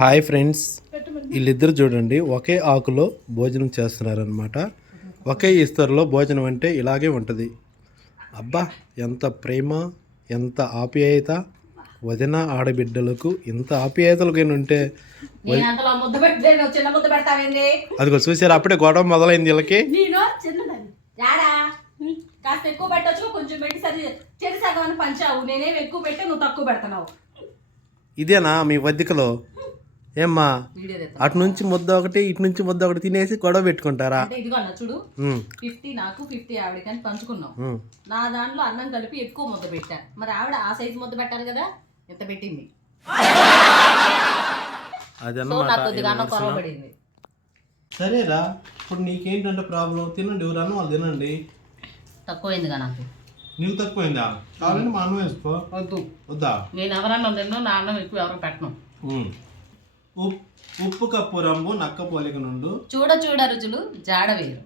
Hi friends. వీళ్ళిద్దరు చూడండి ఒకే ఆకులో భోజనం చేస్తున్నారనమాట ఒకే ఇస్తరులో భోజనం అంటే ఇలాగే ఉంటుంది. అబ్బా ఎంత ప్రేమ ఎంత ఆప్యాయత. వదిన ఆడబిడ్డలకు ఇంత ఆప్యాయతలకైనా ఉంటే అదిగో చూసారు అప్పుడే గొడవ మొదలైంది వీళ్ళకి. కాస్త ఎక్కువ పెట్టొచ్చు కొంచెం పెట్టి సరి చెరి సగం పంచావు. నేనేం ఎక్కువ పెట్టి నువ్వు తక్కువ పెడుతున్నావు. ఇదేనా మీ వద్దికలో ఏమ్మా. అటు నుంచి ముద్ద ఒకటి ఇటు నుంచి ముద్ద ఒకటి తినేసి గొడవ పెట్టుకుంటారా? అంటే ఇదిగో అన్న చూడు. ఫిఫ్టీ నాకు ఫిఫ్టీ ఆవిడకి అని పంచుకున్నాం. నా దాంట్లో అన్నం కలిపి ఎక్కువ ముద్ద పెట్టా. మరి ఆవిడ ఆ సైజు ముద్ద పెట్టాలి కదా? ఎంత పెట్టింది? సరేరా ఇప్పుడు నీకేంటంటే ప్రాబ్లం? తినండి ఎవరన్నా వాళ్ళు తినండి. తక్కువైందిగా నాకు. నీకు తక్కువైందా? కావాలంటే మా అన్నం వేసుకో. వద్దు. వద్దా? నేను ఎవరన్నా తిన్నో నా అన్నం ఎక్కువ ఎవరు పెట్టను. ఉమ్. ఉప్- ఉప్పు కప్పు రంగు నక్క పోలిక నుండు. చూడ చూడ రుచులు జాడ వేరు.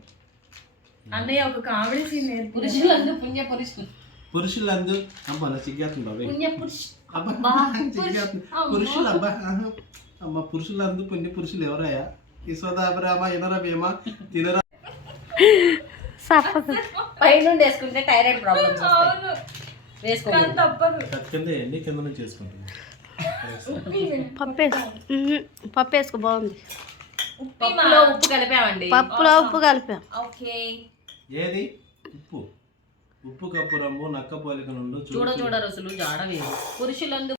అన్నయ్య ఒక కామెడీ సీన్ నేర్పి పురుషులందు పుణ్య పురుషులు. పురుషులందు అబ్బా నా సిగ్గేస్తుంది బాబాయ్. పుణ్య పురుషు అబ్బా బా, సిగ్గేస్తుంది అమ్మా. పురుషులు అబ్బా ఆహా. అమ్మ పురుషులందు పుణ్య పురుషులు ఎవరయ్యా? యశోదాభిరామ ఇనర భీమ తినరా పైనుండి వేసుకుంటే థైరాయిడ్ ప్రాబ్లమ్స్ అవును. వేసుకో తప్పదు. పప్పు పప్పు వేసుకో బాగుంది. పప్పులో ఉప్పు కలిపామండి. పప్పులో ఉప్పు కలిపాం. ఓకే. ఏది? ఉప్పు. ఉప్పు కప్పు రంగు నక్క పోలిక నుండు చూడు. చూడ చూడ రుచులు జాడ వేరు. పురుషులందు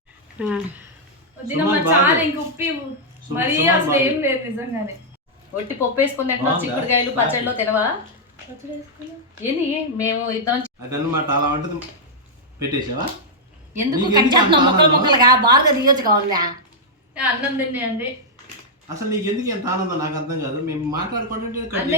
చాలా ఇంక ఉప్పి మరీ అసలు. ఏం లేదు నిజంగానే. ఒట్టి పప్పు వేసుకుని ఎట్లా బాగుందా? చిక్కుడుకాయలు పచ్చడిలో తినవా? ఏంది? మేము ఇద్దరం అదన్నమాట అలా ఉంటుంది. పెట్టేసావా? ఎందుకు కట్ ముక్కలు? ముక్కలుగా? బాగా తీయొచ్చు కావాలా అన్నం తిన్నాయండి అసలు నీకు ఎందుకు ఎంత ఆనందం? నాకు అర్థం కాదు. మేము మాట్లాడుకుంటుంటే కట్.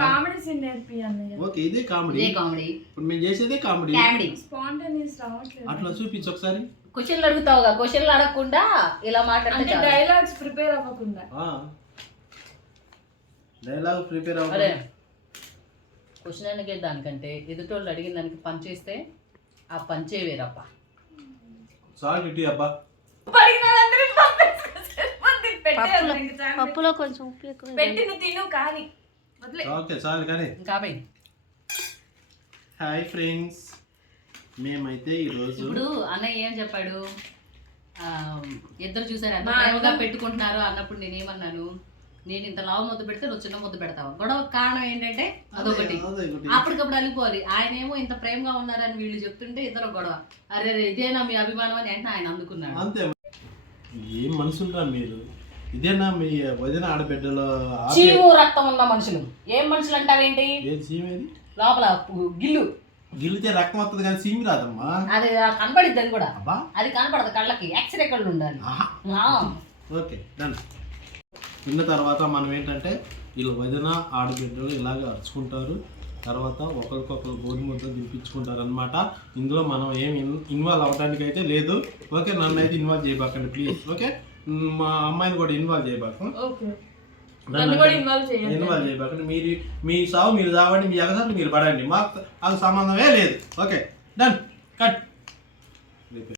కామెడీ సీన్ నేర్పి అన్నయ్య. ఓకే ఇదే కామెడీ ఇదే కామెడీ ఇప్పుడు మేము చేసేదే కామెడీ కామెడీ స్పాంటేనియస్ రావట్లేదు. అట్లా చూపించు ఒకసారి. క్వశ్చన్లు అడుగుతావుగా? క్వశ్చన్లు అడగకుండా ఇలా మాట్లాడితే. డైలాగ్స్ ప్రిపేర్ అవ్వకుండా. డైలాగ్ ప్రిపేర్ అరే అవ్వాలి క్వశ్చన్ అడిగే దానికంటే ఎదుటోళ్ళు అడిగిన దానికి పంచేస్తే ఆ పంచే వేరప్ప. సాల్ట్ ఇటీ అబ్బా. పప్పులో కొంచెం ఉప్పు ఎక్కువ వేయాలి. పెట్టి నువ్వు తిను కానీ ఓకే చాలు కానీ. Hi friends. మేమైతే ఈరోజు ఇప్పుడు అన్నయ్య ఏం చెప్పాడు? ఆ, ఇద్దరు చూసారు? ఎంత పెట్టుకుంటున్నారు అన్నప్పుడు నేనేమన్నాను? నేను ఇంత లావు ముద్ద పెడితే నువ్వు చిన్న ముద్ద పెడతావు. గొడవ కారణం ఏంటంటే అదొకటి. అప్పటికప్పుడు అలిపోవాలి ఆయన ఏమో ఇంత ప్రేమగా ఉన్నారని వీళ్ళు చెప్తుంటే ఇద్దరు గొడవ. అరే రే, ఇదేనా మీ అభిమానం అని అంటే ఆయన అందుకున్నాడు. అంతే. ఏం మనుషులరా మీరు? ఇదేనా మీ వదిన ఆడబిడ్డలో చీము రక్తం ఉన్న మనుషులు. ఏం మనుషులు అంటావేంటి ఏది సీమేది లోపల గిల్లు. గిల్లితే రక్తం వస్తుంది కానీ సీమి రాదమ్మా. అది కనపడిద్ది అది కూడా. అబ్బా. అది కనపడదు కళ్ళకి. ఎక్స్రే కళ్ళు ఉండాలి. ఓకే డన్ తిన్న తర్వాత మనం ఏంటంటే వీళ్ళు వదిన ఆడబిడ్డలు ఇలాగ అరుచుకుంటారు. తర్వాత ఒకరికొకరు గోధుమ ముద్ద తినిపించుకుంటారు అనమాట ఇందులో మనం ఏం ఇన్- ఇన్వాల్వ్ అవ్వడానికి అయితే లేదు. ఓకే నన్ను అయితే ఇన్వాల్వ్ చేయబాకండి ప్లీజ్. ఓకే మ్, అమ్మాయిని కూడా ఇన్వాల్వ్ చేయబాకు. ఇన్వాల్వ్ చేయబాకండి. మీరు మీ సావు మీరు చావండి మీ ఎగసాలు మీరు పడండి. మాకు అది సంబంధమే లేదు. Okay done cut.